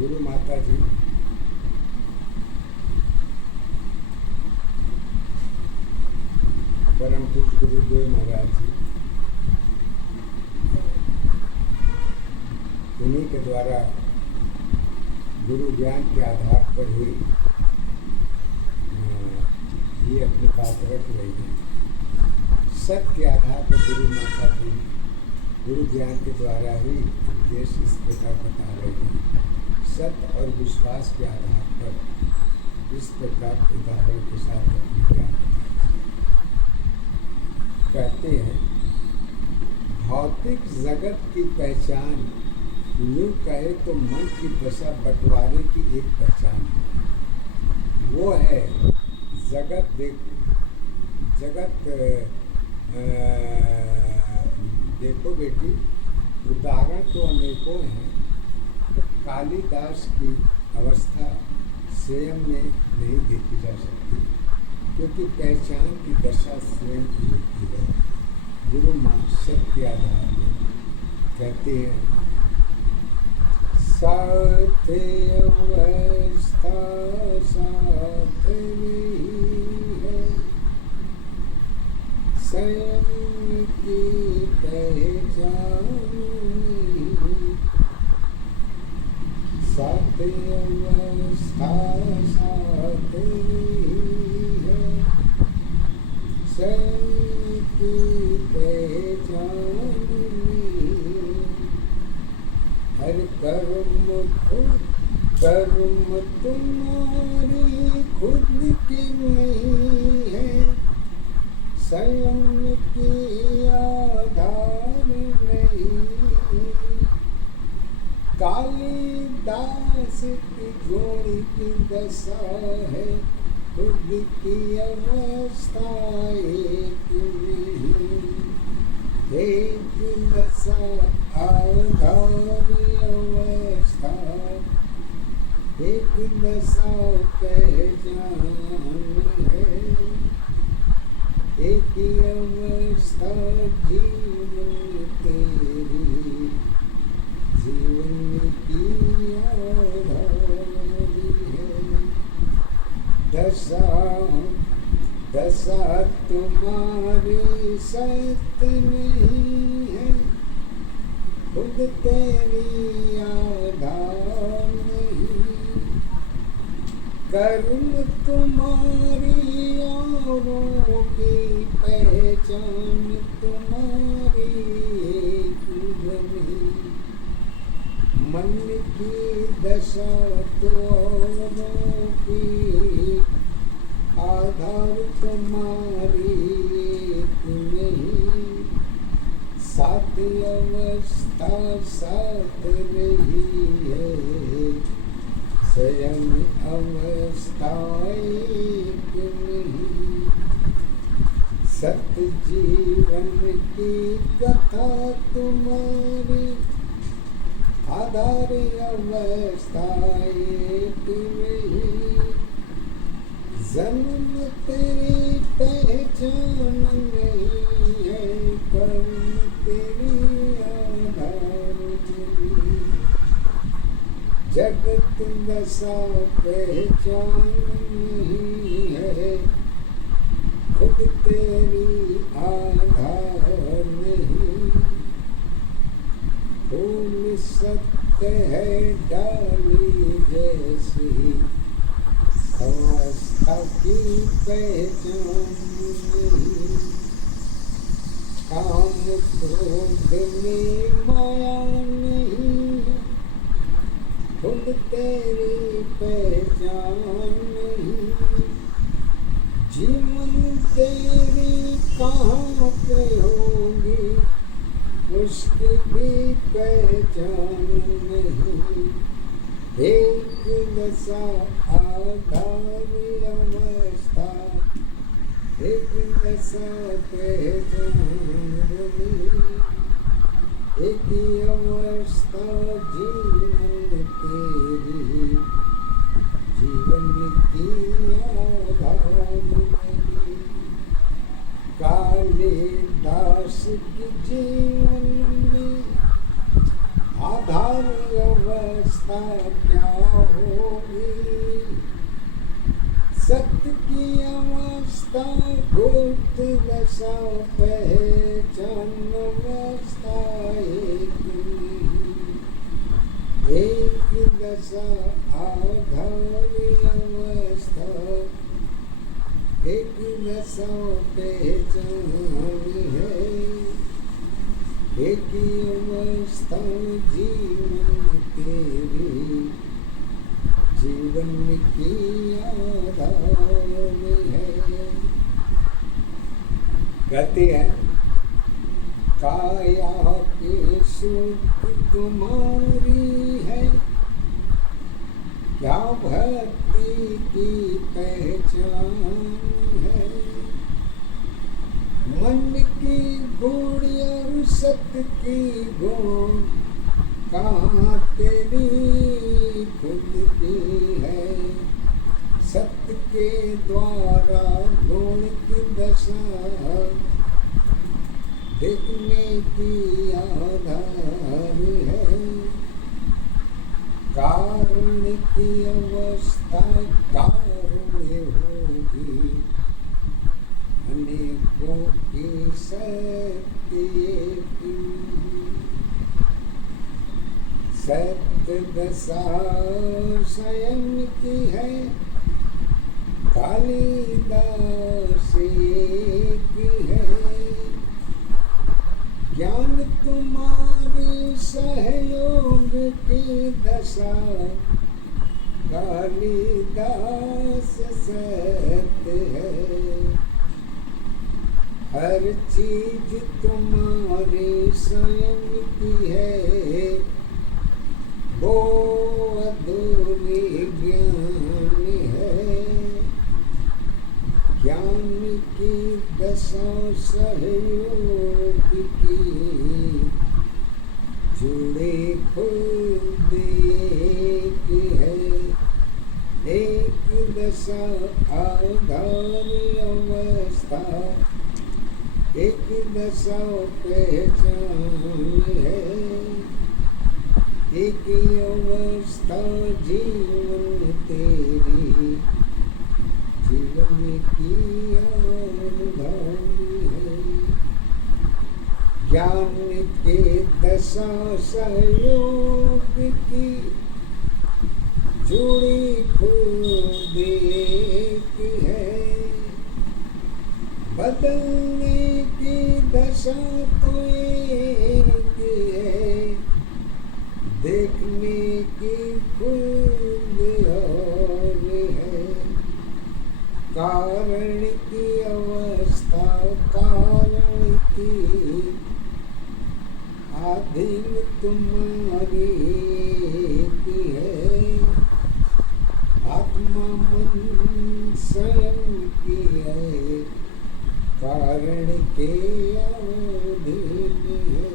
गुरु माता जी परम पूज्य गुरुदेव महाराज जी, उन्हीं के द्वारा गुरु ज्ञान के आधार पर ही ये अपनी बात रख रही है। सत्य के आधार पर गुरु माता जी गुरु ज्ञान के द्वारा ही उपदेश इस प्रकार बता रहे हैं। सत्य और विश्वास के आधार पर इस प्रकार उदाहरण के साथ अपनी ज्ञान कहते हैं। भौतिक जगत की पहचान यूँ कहे तो मन की दशा बंटवारे की एक पहचान है। वो है जगत देखो बेटी, उदाहरण तो अनेकों हैं। तो कालिदास की अवस्था स्वयं में नहीं देखी जा सकती, क्योंकि पहचान की दशा स्वयं की होती है। गुरु माँ सत्य आधार में कहते हैं, साथ अवस्था साथ नहीं है, स्वयं की पहचान नहीं। साथ अवस्था साथ नहीं है, स्वयं की पहचान नहीं। हर कर्म तुम्हारी खुद की नहीं है, स्वयं की आधार नहीं। कालिदास की घोड़ी की दशा है, खुद की अवस्था एक नहीं। एक दशा आधार अवस्था, एक दशा पहचान है। एक अवस्था जीवन तेरी, जीवन की आधार है। दशा तुम्हारी सत्य नहीं है, खुद तेरी आधार नहीं। कर्म तुम्हारी औरों की पहचान तुम्हारी एक नहीं। मन की दशा तो औरों की, आधार तुम्हारी एक नहीं। सात अवस्था साथ रही है, स्वयं अवस्था एक नहीं। सत्य जीवन की कथा तुम्हारी, आधार अवस्था एक नहीं। जन्म तेरी पहचान नहीं है, कर्म तेरी आधार नहीं। जगत दशा पहचान नहीं है, खुद तेरी आधार नहीं। फूल सत्य है डाली जैसी, अवस्था की पहचान नहीं। काम क्रोध में माया नहीं, खुद तेरी पहचान नहीं। जीवन तेरी कहाँ पे होगी, उसकी भी पहचान नहीं। एक दशा आधार अवस्था, एक दशा पहचान नहीं। एक अवस्था जीवन तेरी, जीवन की आधार नहीं। कालिदास की जीवन में आधार अवस्था क्या होगी, सत्य की अवस्था गुप्त दशा पहचान अवस्था एक नहीं, एक दशा आधार अवस्था एक दशा पहचान है, एक ही अवस्था जीवन तेरी जीवन की आधार है। कहते हैं काया के सुख तुम्हारी है, क्या भक्ति की पहचान है, मन की गुण और सत्य की गुण कहाँ तेरी खुद की है, सत्य के द्वारा गुण की दशा देखने की आधार है, कारण की अवस्था कारण होगी, अनेकों की सत्य एक नहीं, सत्य दशा स्वयं की है, कालिदास की है, ज्ञान तुम्हारी सहयोग की दशा, कालिदास सत्य है, हर चीज तुम्हारी स्वयं की है, वो अधूरी ज्ञान है, ज्ञान की दशा सहयोग की, जुड़े खुद एक है, एक दशा आधार अवस्था एक दशा पहचान है, एक अवस्था जीवन तेरी जीवन की आधार है, ज्ञान के दशा सहयोग की, जुड़ी खुद एक है, बदलने की दशा तो एक है, देखने की खुद और है, कारण की अवस्था कारण की, अधीन तुम्हारी की है, आत्मा मन स्वयं की है, कारण के अधीन है,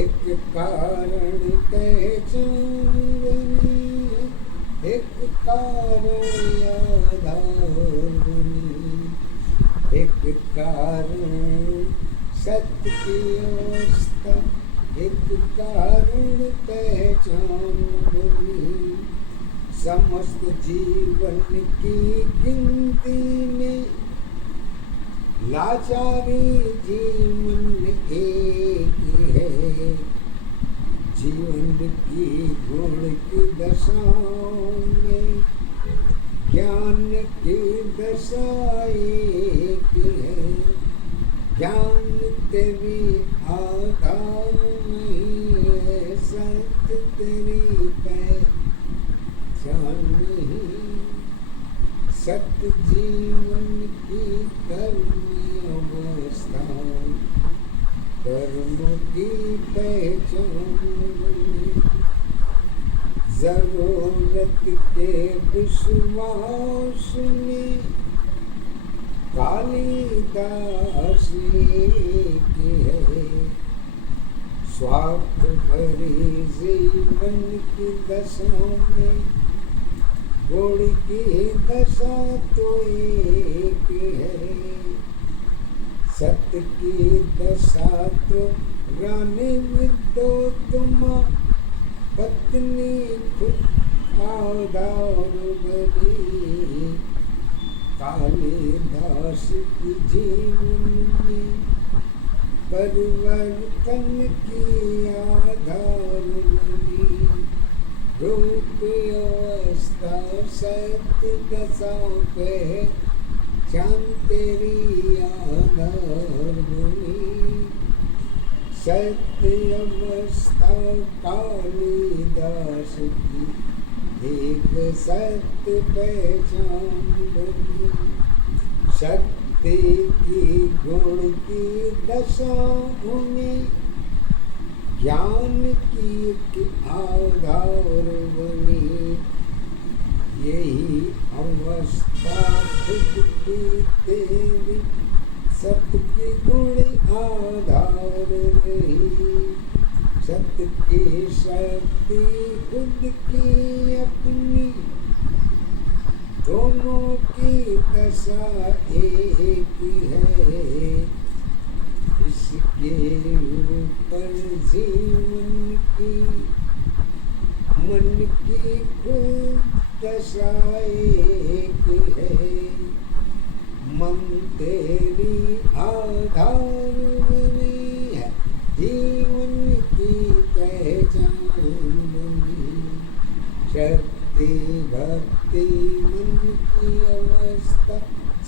एक कारण पहचान बनी है, एक कारण आधार बनी, एक कारण सत्य की अवस्था, एक कारण पहचान बनी, समस्त जीवन की गिनती में लाचारी जीवन एक है, जीवन की गुण की दशाओं में ज्ञान की दशा एक है, ज्ञान तेरी आधार नहीं है, सत्य तेरी पहचान नहीं, सत्य जीवन की कर्म अवस्था, कर्म की पहचान, जरूरत के विश्वास में कालिदास की है, स्वार्थ भरी जीवन की दशा में गुण की दशा तो एक है, सत्य की दशा तो रानी विद्यो तुम कितनी खुद आधार बनी कालिदास की जीवन में परिवर्तन की आधार बनी रूप अवस्था सत्य दशाओं पे चांद तेरी आधार बनी सत्य अवस्था कालिदास की एक सत्य पहचान बनी शक्ति की गुण की दशाओं में ज्ञान की एक आधार बनी यही अवस्था खुद की तेरी सत्य की गुण आधार रही सत्य की शक्ति खुद की अपनी दोनों की दशा एक है इसके ऊपर जीवन की मन की खुद दशा एक है मन तेरी आधार बनी है जीवन की पहचान बनी शक्ति भक्ति मन की अवस्था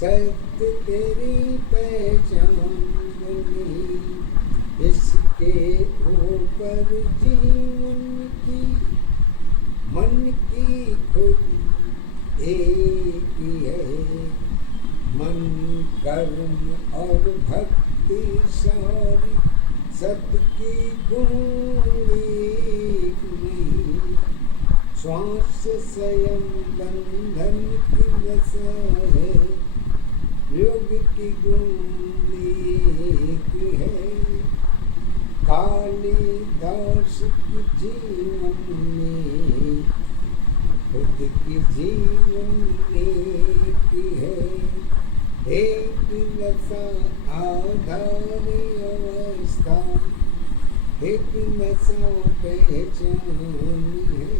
सत्य तेरी पहचान बनी इसके ऊपर जीवन की मन की खुद एक है मन कर्म और भक्ति सारी सबकी गुण एक नहीं श्वास स्वयं बंधन की दशा है योग की गुण एक है कालिदास की जीवन में खुद की जीवन एक है एक दशा आधार अवस्था एक दशा पहचान है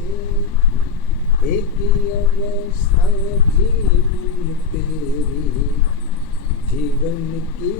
एक अवस्था जीवन तेरी जीवन की